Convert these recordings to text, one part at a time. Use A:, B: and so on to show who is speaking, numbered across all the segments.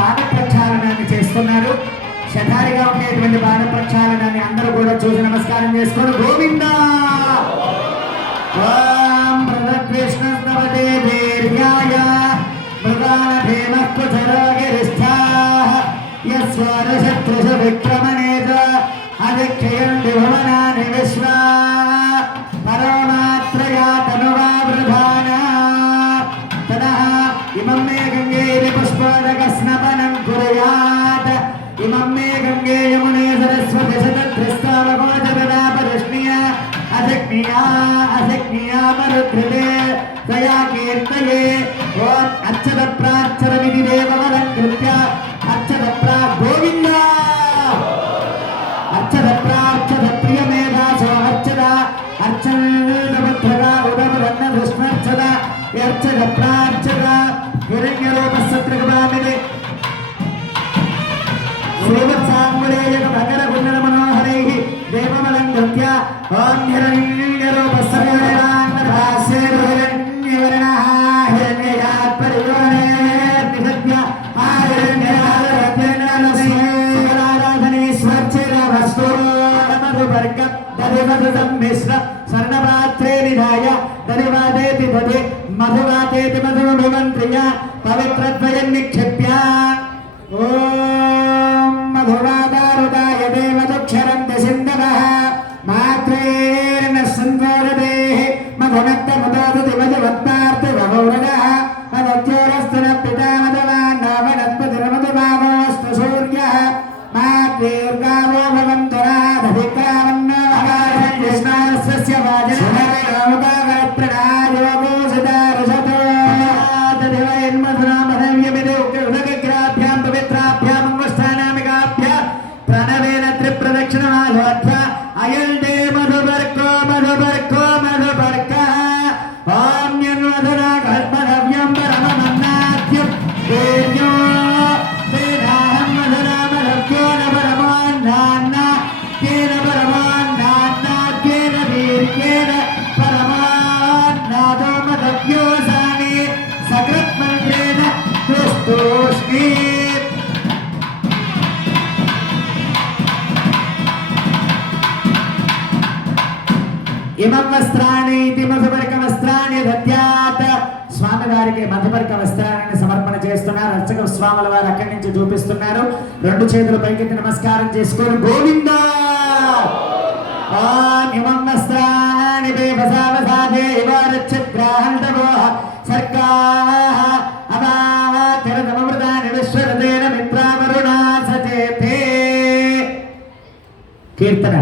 A: పాద ప్రక్షాళనాన్ని చేస్తున్నారు. శఠారిగా ఉండేటువంటి పాద ప్రక్షాళనాన్ని అందరూ కూడా చూసి నమస్కారం చేసుకొని గోవిందా! ఓం ప్రదక్షిణస్తవతే దీర్ఘాయ మృగానభేమః కుచరోగిరిష్టాః యస్వారశత్రుష విక్రమణేత అధిక్షయం విభువనాని విశ్వా అశక్నియా అశక్నియా మరుద్రతే తయా కీర్తయే ఓం అచ్చద ప్రాచ్చర విధి దేవమలంకృత్య అచ్చద ప్రా గోవిందా అర్చద ప్రార్చద ప్రియమేధాసో అర్చద అర్చనపుత్రద ఉదమరన్న దృష్ణర్చద అర్చద ప్రార్చద దేవమలంకృత్య ఓం హిరణ్యరూపసర్వదేవాంగరాస్యే స్వర్ణపాత్రే నిధాయ దరివాదేతి దది మధువాతేతి మధుమభిమంత్రియ పవిత్రద్వయం నిక్షిప్య. ఓ momento ఇమం వస్త్రాన్ని ఇది మధుపరిక వస్త్రాన్ని దద్యాత్ స్వామి వారికి మధుపరిక వస్త్రాన్ని సమర్పణ చేస్తున్నారు. అర్చక స్వాముల వారు అక్కడి నుంచి చూపిస్తున్నారు. రెండు చేతులు పైకెత్తి నమస్కారం చేసుకొని గోవింద! ఇమం వస్త్రాన్ని దేవసావసాదే ఇవారచ్చగ్రాహంతవో సర్గాః కీర్తన.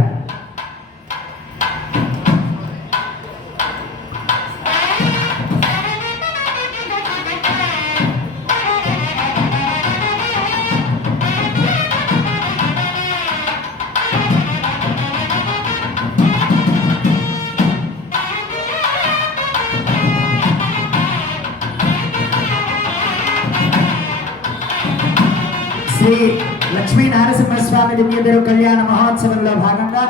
A: శ్రీ లక్ష్మీ నరసింహస్వామి దివ్యదేవ కళ్యాణ మహోత్సవంలో భాగంగా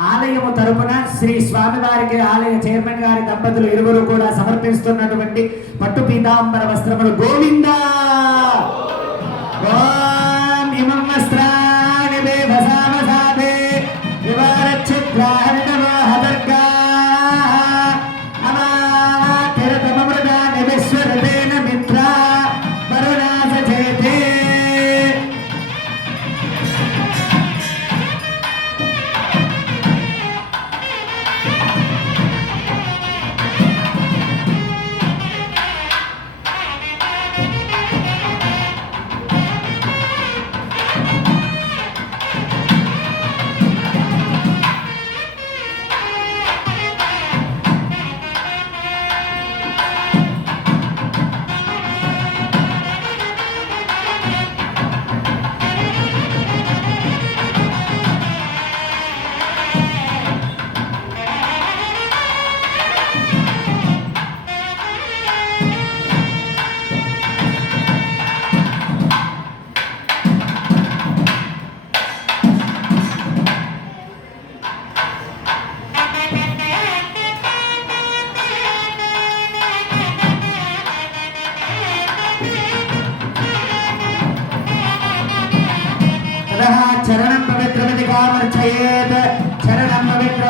A: ఆలయము తరపున శ్రీ స్వామివారికి ఆలయ చైర్మన్ గారి దంపతులు ఇరువురు కూడా సమర్పిస్తున్నటువంటి పట్టు పీతాంబర వస్త్రములు. గోవింద!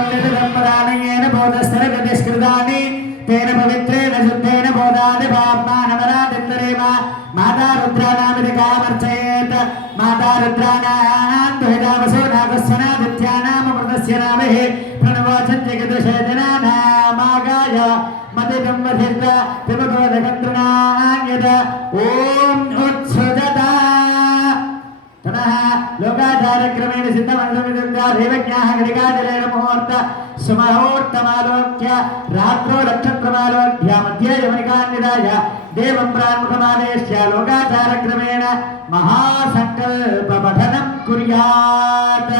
A: ధర్మదానయేన బోధస్థర గతిష్కృతాని తేన పవిత్రేణ శుద్ధేన బోధాది పాప్మా నవరాతిరేమ మాతా రుద్రానామిది కామర్చయేత్. మాతా రుద్రాణాం ద్వైతావసో నాగస్వనాదిత్యానామృతస్య నామే. ప్రణవాచం జగదృషజనానామాగాయ మతిగంబధిర్త త్రిమగోదగంత్రుణాన్యత ఓం లోకాచారక్రమేణ సిద్ధమండమిదుర్గా ముహూర్త సుమహూర్తమాలోక్య రాత్రో నక్షత్రమాలోక్య మధ్యే యమనికాన్నిదాయ దేవం ప్రాణముఖమాదేశ్య లోకాచారక్రమేణ మహాసంకల్ప పఠనం కుర్యాత్